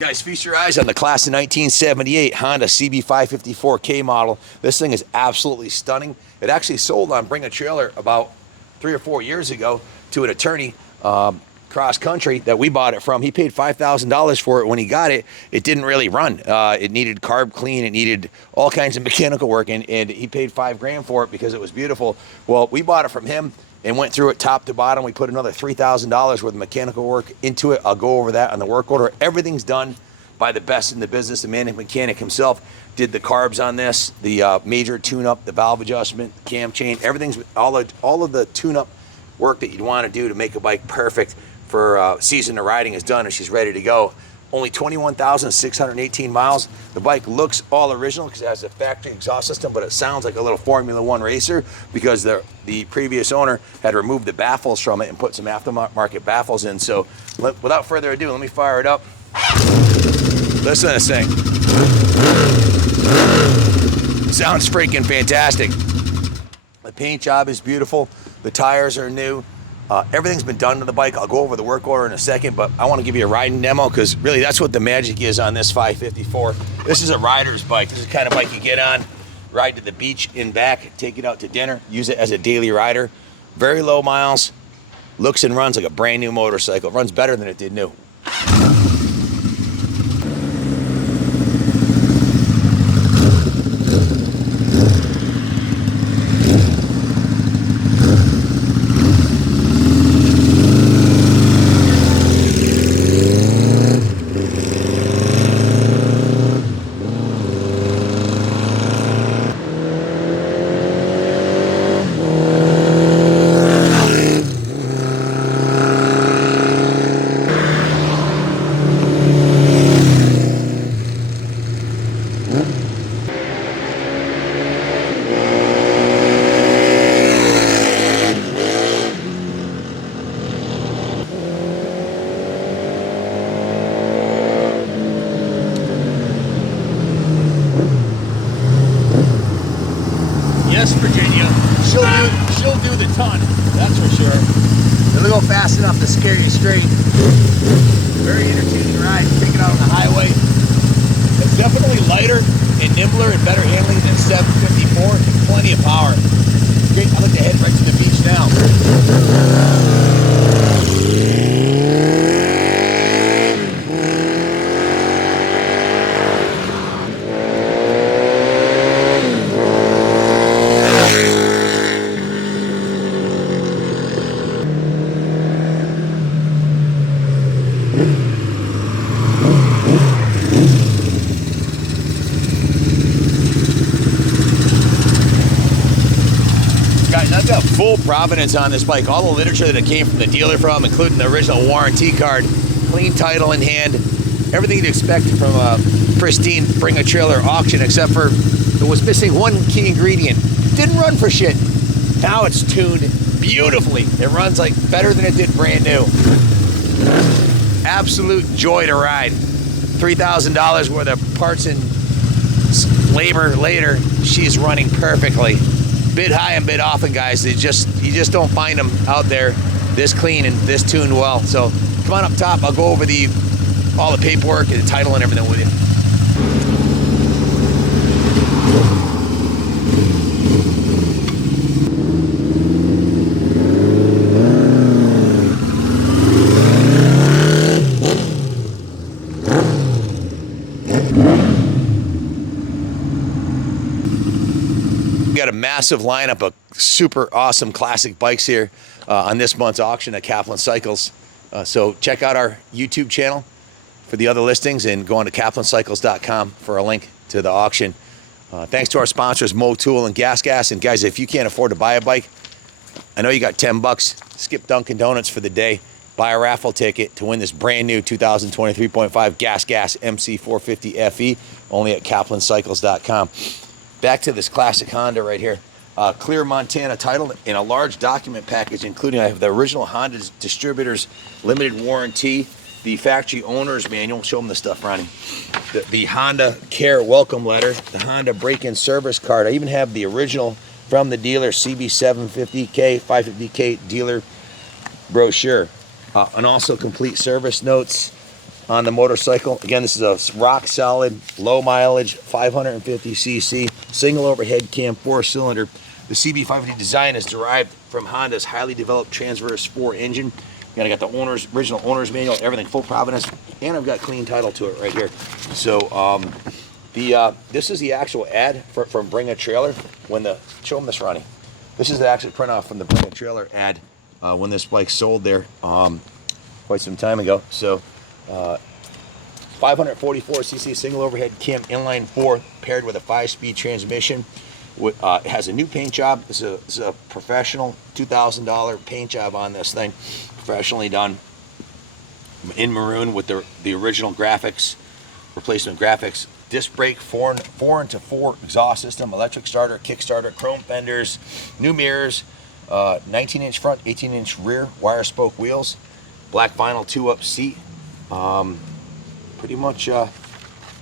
Guys, feast your eyes on the class of 1978 Honda CB554K model. This thing is absolutely stunning. It actually sold on Bring a Trailer about 3 or 4 years ago to an attorney cross country that we bought it from. He paid $5,000 for it when he got it. It didn't really run. It needed carb clean. It needed all kinds of mechanical work, and he paid $5,000 for it because it was beautiful. Well, we bought it from him and went through it top to bottom. We put another $3,000 worth of mechanical work into it. I'll go over that on the work order. Everything's done by the best in the business. The man mechanic himself did the carbs on this, the major tune-up, the valve adjustment, cam chain, everything's all of the tune-up work that you'd want to do to make a bike perfect for season of riding is done, and she's ready to go. Only 21,618 miles. The bike looks all original because it has a factory exhaust system, but it sounds like a little Formula One racer because the previous owner had removed the baffles from it and put some aftermarket baffles in. So without further ado, let me fire it up. Listen to this thing. Sounds freaking fantastic. The paint job is beautiful. The tires are new. Everything's been done to the bike. I'll go over the work order in a second, but I want to give you a riding demo because really that's what the magic is on this 554. This is a rider's bike. This is the kind of bike you get on, ride to the beach in back, take it out to dinner, use it as a daily rider. Very low miles, looks and runs like a brand new motorcycle. It runs better than it did new. Yes, Virginia, she'll do the ton, that's for sure. It'll go fast enough to scare you straight. Very entertaining ride, take it out on the highway. It's definitely lighter and nimbler and better handling than 754, plenty of power. Great, I'd like to head right to the beach now. Guys, I've got full provenance on this bike. All the literature that it came from the dealer from, including the original warranty card, clean title in hand, everything you'd expect from a pristine Bring a Trailer auction, except for it was missing one key ingredient. Didn't run for shit. Now it's tuned beautifully. It runs like better than it did brand new. Absolute joy to ride. $3,000 worth of parts and labor later, she's running perfectly. Bid high and bid often, guys. You just don't find them out there this clean and this tuned well. So come on up top. I'll go over all the paperwork and the title and everything with you. Got a massive lineup of super awesome classic bikes here on this month's auction at Kaplan Cycles. So check out our YouTube channel for the other listings and go on to kaplancycles.com for a link to the auction. Thanks to our sponsors, Motul and Gas. And guys, if you can't afford to buy a bike, I know you got 10 bucks. Skip Dunkin' Donuts for the day. Buy a raffle ticket to win this brand new 2023.5 Gas MC450 FE only at kaplancycles.com. Back to this classic Honda right here. Clear Montana title in a large document package, including I have the original Honda distributor's limited warranty, the factory owner's manual. Show them the stuff, Ronnie. The Honda Care welcome letter, the Honda break-in service card. I even have the original from the dealer CB550K, 550K dealer brochure, and also complete service notes, on the motorcycle. Again, this is a rock solid, low mileage, 550cc, single overhead cam, 4-cylinder. The CB550 design is derived from Honda's highly developed Transverse 4 engine. Again, I got the original owner's manual, everything full provenance, and I've got clean title to it right here. So this is the actual ad from Bring a Trailer when show them this, Ronnie. This is the actual print off from the Bring a Trailer ad when this bike sold there quite some time ago. So 544cc single overhead cam inline 4 paired with a 5-speed transmission. It has a new paint job. This is a professional $2,000 paint job on this thing, professionally done in maroon with the original graphics, replacement graphics. Disc brake, 4x4 exhaust system, electric starter, kickstarter, chrome fenders, new mirrors, 19-inch front, 18-inch rear, wire spoke wheels, black vinyl 2-up seat. Pretty much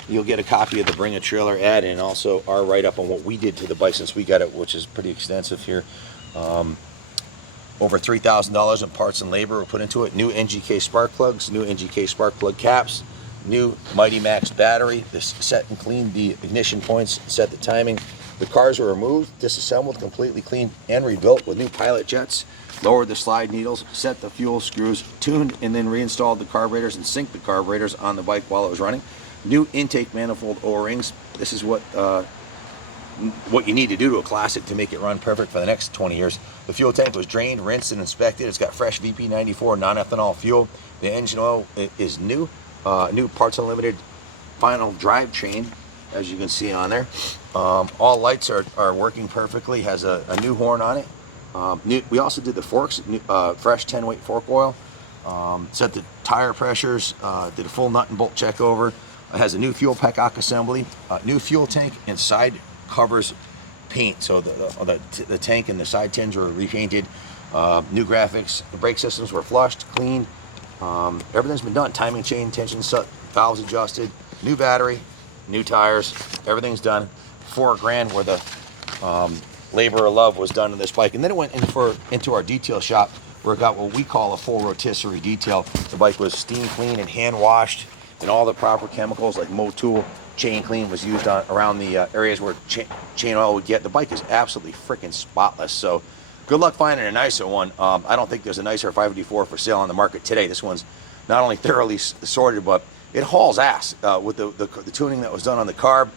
you'll get a copy of the Bring a Trailer ad and also our write-up on what we did to the bike since we got it, which is pretty extensive here. Over $3,000 in parts and labor were put into it. New NGK spark plugs, new NGK spark plug caps, new Mighty Max battery. This set and cleaned the ignition points, set the timing. The cars were removed, disassembled, completely cleaned, and rebuilt with new pilot jets. Lowered the slide needles, set the fuel screws, tuned and then reinstalled the carburetors and synced the carburetors on the bike while it was running. New intake manifold O-rings. This is what you need to do to a classic to make it run perfect for the next 20 years. The fuel tank was drained, rinsed, and inspected. It's got fresh VP94 non-ethanol fuel. The engine oil is new. New Parts Unlimited final drive chain, as you can see on there. All lights are working perfectly. Has a new horn on it. We also did the forks, fresh 10-weight fork oil. Set the tire pressures. Did a full nut and bolt check over. It has a new fuel petcock assembly, new fuel tank, and side covers paint. So the tank and the side tins were repainted. New graphics. The brake systems were flushed, cleaned. Everything's been done. Timing chain, tension set, valves adjusted, new battery, new tires. Everything's done. $4,000 where the labor of love was done in this bike. And then it went into our detail shop where it got what we call a full rotisserie detail. The bike was steam clean and hand washed, and all the proper chemicals like Motul chain clean was used around the areas where chain oil would get. The bike is absolutely freaking spotless. So good luck finding a nicer one. I don't think there's a nicer 554 for sale on the market today. This one's not only thoroughly sorted, but it hauls ass with the tuning that was done on the carb,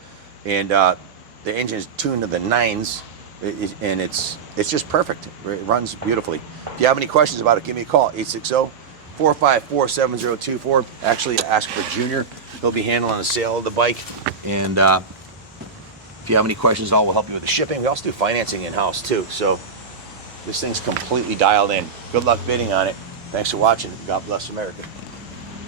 and the engine is tuned to the 9s, and it's just perfect. It runs beautifully. If you have any questions about it, give me a call, 860-454-7024. Actually, ask for Junior. He'll be handling the sale of the bike. And if you have any questions at all, we'll help you with the shipping. We also do financing in-house too. So this thing's completely dialed in. Good luck bidding on it. Thanks for watching. God bless America.